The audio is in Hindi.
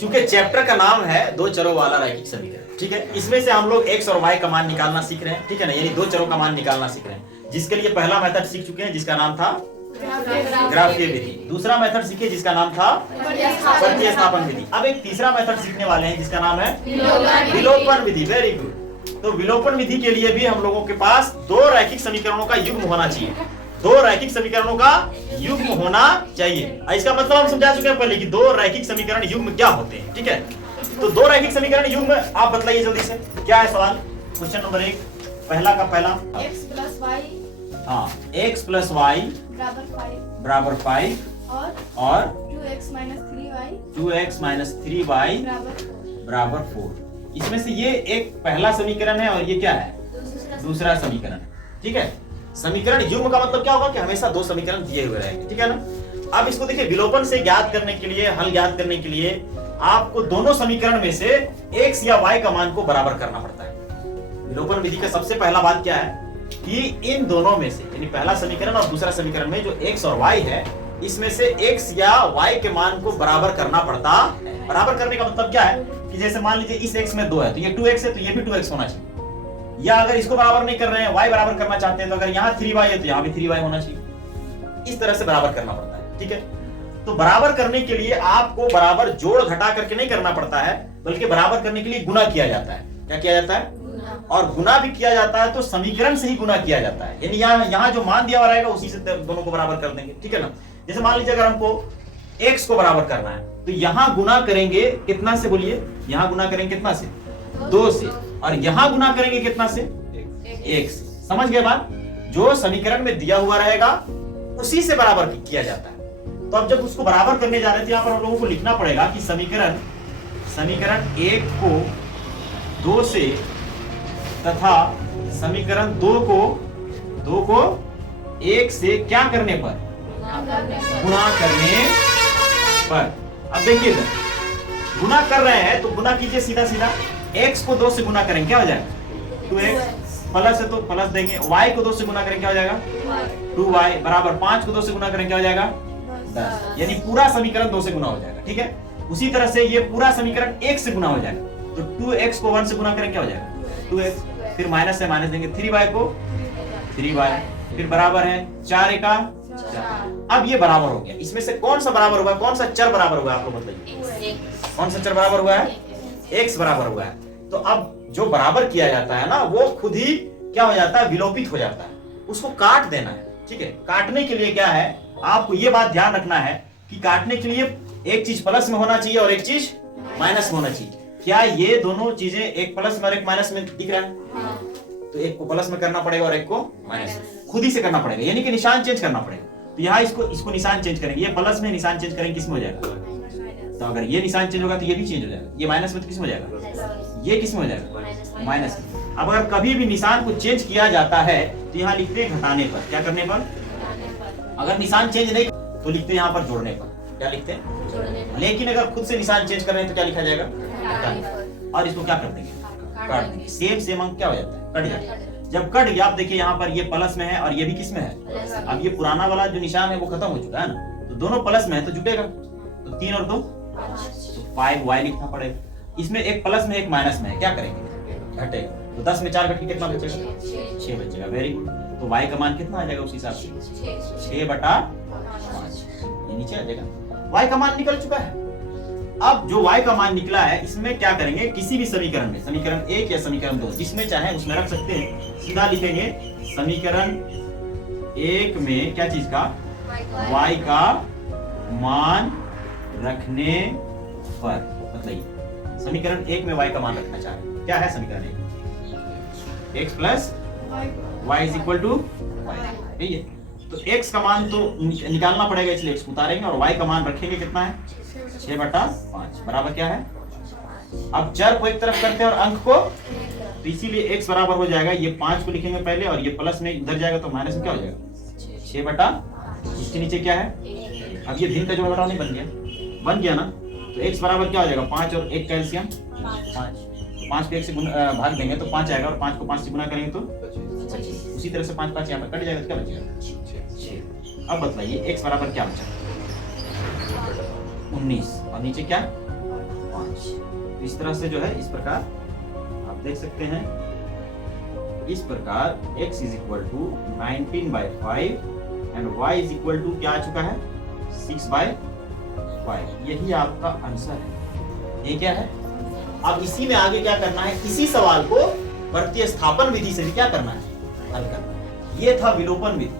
चूंकि चैप्टर का नाम है दो चरों वाला रैखिक समीकरण, ठीक है, इसमें से हम लोग एक्स और वाई का मान निकालना सीख रहे हैं, ठीक है ना, यानी दो चरों का मान निकालना सीख रहे हैं, जिसके लिए पहला मेथड सीख चुके हैं जिसका नाम था ग्राफीय विधि, दूसरा मेथड सीखे जिसका नाम था प्रतिस्थापन विधि। अब एक तीसरा मेथड सीखने वाले हैं जिसका नाम है विलोपन विधि। Very good. तो विलोपन विधि के लिए भी हम लोगों के पास दो रैखिक समीकरणों का युग्म होना चाहिए, दो रैखिक समीकरणों का युग्म होना चाहिए। इसका मतलब हम समझा चुके हैं पहले कि दो रैखिक समीकरण युग्म क्या होते हैं, ठीक है। तो दो रैखिक समीकरण युग्म आप बताइए जल्दी से, क्या है सवाल। क्वेश्चन नंबर 1 पहला का पहला, x प्लस वाई, हाँ, x प्लस वाई बराबर 5 और 2x minus 3y 2x minus 3y बराबर 4। इसमें से ये एक पहला समीकरण है और ये क्या है, दूसरा समीकरण, ठीक है। समीकरण युग्म का मतलब क्या होगा कि हमेशा दो समीकरण दिए हुए रहेंगे, ठीक है ना। अब इसको देखिए, विलोपन से ज्ञात करने के लिए, हल ज्ञात करने के लिए आपको दोनों समीकरण में से x या y का मान को बराबर करना पड़ता है। विलोपन विधि का सबसे पहला बात क्या है कि इन दोनों में से, यानी पहला समीकरण और दूसरा समीकरण में जो x और y है, इसमें से x या y के मान को बराबर करना पड़ता है। बराबर करने का मतलब क्या है कि जैसे मान लीजिए इस x में 2 है तो ये 2x है तो ये भी 2x होना चाहिए, या अगर इसको बराबर नहीं कर रहे हैं, y बराबर करना चाहते हैं तो अगर यहाँ 3y है तो यहाँ भी 3y होना चाहिए। इस तरह से बराबर करना पड़ता है, ठीक है। तो बराबर करने के लिए आपको बराबर जोड़ घटा करके नहीं करना पड़ता है, बल्कि बराबर करने के लिए गुना किया जाता है। क्या किया जाता है, और गुना भी किया जाता है तो समीकरण से ही गुना किया जाता है, यानी यहाँ जो मान दिया हुआ रहेगा उसी से दोनों को बराबर कर देंगे, ठीक है ना। जैसे मान लीजिए अगर हमको x को बराबर करना है तो यहाँ गुना करेंगे कितना से, बोलिए, यहाँ गुना करेंगे कितना से, 2 से, और यहाँ गुना करेंगे कितना से, 1 से। समझ गए बात। जो समीकरण में दिया हुआ रहेगा उसी से बराबर किया जाता है। तो अब जब उसको बराबर करने जा रहे थे, यहाँ पर हम लोगों को लिखना पड़ेगा कि समीकरण 1 को 2 से तथा समीकरण 2 को 1 से क्या करने पर, गुणा करने पर। अब देखिए गुना कर रहे हैं तो गुना कीजिए सीधा सीधा, x को 2 से गुना करेंगे क्या हो जाएगा, 2x, प्लस है तो प्लस देंगे, y को 2 से गुना करेंगे क्या हो जाएगा, 2y बराबर 5 को 2 से गुना करेंगे क्या हो जाएगा, 10, यानी पूरा समीकरण 2 से गुना हो जाएगा, ठीक है। उसी तरह से ये पूरा समीकरण 1 से गुना हो जाएगा, तो 2x को 1 से गुना करेंगे क्या हो जाएगा, 2x, फिर माइनस से माइनस देंगे, 3y को 3y, फिर बराबर है 4 का 4। अब ये बराबर हो गया। इसमें से कौन सा बराबर हुआ, कौन सा चर बराबर हुआ, आप लोग बताइए, कौन सा चर बराबर हुआ है, x बराबर हुआ है। तो अब जो बराबर किया जाता है ना, वो खुद ही क्या हो जाता है, विलोपित हो जाता है, उसको काट देना है, ठीक है। काटने के लिए क्या है, आपको ये बात ध्यान रखना है कि काटने के लिए एक चीज प्लस में होना चाहिए और एक चीज माइनस में होना चाहिए। क्या ये दोनों चीजें एक प्लस में और एक माइनस में दिख रहा है, तो एक को प्लस में करना पड़ेगा और एक को माइनस में, खुद ही से करना पड़ेगा, यानी कि निशान चेंज करना पड़ेगा। तो यहाँ इसको निशान चेंज करेंगे, ये प्लस में निशान चेंज करेंगे, किसमें हो जाएगा, तो अगर ये निशान चेंज होगा तो ये भी चेंज हो जाएगा, ये माइनस में तो किसमें हो जाएगा, ये किसमें हो जाएगा, माइनस में। अब अगर कभी भी निशान को चेंज किया जाता है तो यहाँ लिखते हैं घटाने पर, क्या करने पर, अगर निशान चेंज नहीं तो लिखते हैं यहाँ पर जोड़ने पर, क्या लिखते हैं, लेकिन अगर खुद से निशान चेंज कर रहे हैं तो क्या लिखा जाएगा, और इसको क्या कर देंगे, काट देंगे। सेम अंक क्या हो जाता है, कट जाता है। जब कट गया, आप देखिए यहाँ पर ये प्लस में है और ये भी किस में है, अब ये पुराना वाला जो निशान है वो खत्म हो चुका है ना, तो दोनों प्लस में है तो जुटेगा, तो 3 और 2 तो 5y लिखना पड़ेगा। इसमें एक प्लस में एक माइनस में है, क्या करेंगे, घटेगा, तो 10 में 4 घट के कितना बचेगा, 6 बचेगा। Very good. तो y का मान कितना आ जाएगा उस हिसाब से, 6/5, ये नीचे आ जाएगा। y का मान निकल चुका है। अब जो y का मान निकला है, इसमें क्या करेंगे, किसी भी समीकरण में, समीकरण 1 या समीकरण 2 जिसमें चाहे उसमें रख सकते हैं, सीधा लिखेंगे समीकरण 1 में क्या चीज का, y का मान रखने पर, बताइए समीकरण 1 में y का मान रखना चाह रहे हैं, क्या है समीकरण 1, x plus y is equal to y, तो x का मान तो निकालना पड़ेगा, इसलिए x उतारेंगे और y का मान रखेंगे कितना है, 6/5 बराबर क्या है। अब चर को एक तरफ करते हैं और अंक को, तो इसीलिए x बराबर हो जाएगा, ये 5 को लिखेंगे पहले और ये प्लस में इधर जाएगा तो माइनस में क्या हो जाएगा, 6/, इसके नीचे क्या है, अब ये भिन्न का जो घटाव नहीं बन गया ना, तो x बराबर क्या हो जाएगा, 5 और 1 कैल्शियम 5 को 1 से भाग देंगे तो 5 आएगा और 5 को 5 से गुना करेंगे तो 25। उसी तरह से 5 5 यहाँ पर कट जाएगा तो क्या बचेगा, 6। अब बताइए x बराबर क्या बचा, 19 और नीचे क्या 5। तो इस तरह से जो है, इस प्रकार आप देख सकते हैं, इस प्रकार x is equal to 19/5 and y is equal to क्या आ चुका है, 6/5। यही आपका आंसर है। ये क्या है? अब इसी में आगे क्या करना है, इसी सवाल को प्रतिस्थापन विधि से भी क्या करना है, हल करना है। ये था विलोपन विधि।